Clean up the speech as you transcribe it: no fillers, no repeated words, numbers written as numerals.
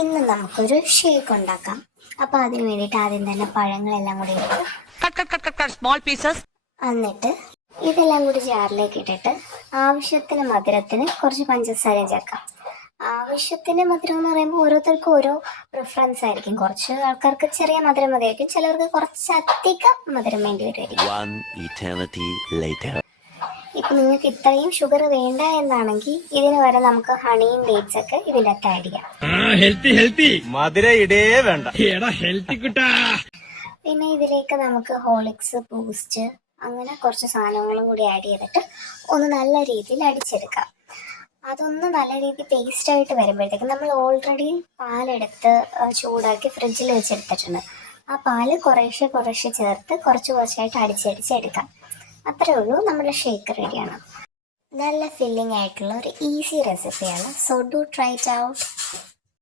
ഇന്ന് നമുക്കൊരു ഷേക്ക് ഉണ്ടാക്കാം. അപ്പോൾ അതിന് വേണ്ടിയിട്ട് ആദ്യം തന്നെ പഴങ്ങളെല്ലാം കൂടി ഇട്ട് small pieces. എന്നിട്ട് ഇതെല്ലാം കൂടി ജാറിലേക്ക് ഇട്ടിട്ട് ആവശ്യത്തിന് മധുരത്തിന് കുറച്ച് പഞ്ചസാര ചേർക്കാം. ആവശ്യത്തിന് മധുരം എന്ന് പറയുമ്പോൾ ഓരോരുത്തർക്കും ഓരോ പ്രിഫറൻസ് ആയിരിക്കും. കുറച്ച് ആൾക്കാർക്ക് ചെറിയ മധുരം മതിയായിരിക്കും, ചിലർക്ക് കുറച്ചധികം മധുരം വേണ്ടി വരുമായിരിക്കും. One eternity later. ഇപ്പം നിങ്ങൾക്ക് ഇത്രയും ഷുഗർ വേണ്ട എന്നാണെങ്കിൽ ഇതിന് വരെ നമുക്ക് ഹണിയും ഡേറ്റ്സ് ഒക്കെ ഇതിൻ്റെ അകത്ത് ആഡ് ചെയ്യാം. മധുര ഇടേ വേണ്ട. പിന്നെ ഇതിലേക്ക് നമുക്ക് ഹോളിക്സ്, ബൂസ്റ്റ് അങ്ങനെ കുറച്ച് സാധനങ്ങളും കൂടി ആഡ് ചെയ്തിട്ട് ഒന്ന് നല്ല രീതിയിൽ അടിച്ചെടുക്കാം. അതൊന്ന് നല്ല രീതിയിൽ പേസ്റ്റായിട്ട് വരുമ്പോഴത്തേക്കും നമ്മൾ ഓൾറെഡി പാലെടുത്ത് ചൂടാക്കി ഫ്രിഡ്ജിൽ വെച്ചെടുത്തിട്ടുണ്ട്. ആ പാല് കുറേശ്ശെ കുറേശ്ശെ ചേർത്ത് കുറച്ച് കുറച്ചായിട്ട് അടിച്ചെടുക്കാം. അത്രേ ഉള്ളൂ, നമ്മുടെ ഷേക്ക് റെഡിയാണ്. നല്ല ഫില്ലിംഗ് ആയിട്ടുള്ള ഒരു ഈസി റെസിപ്പിയാണ്. So do try it out.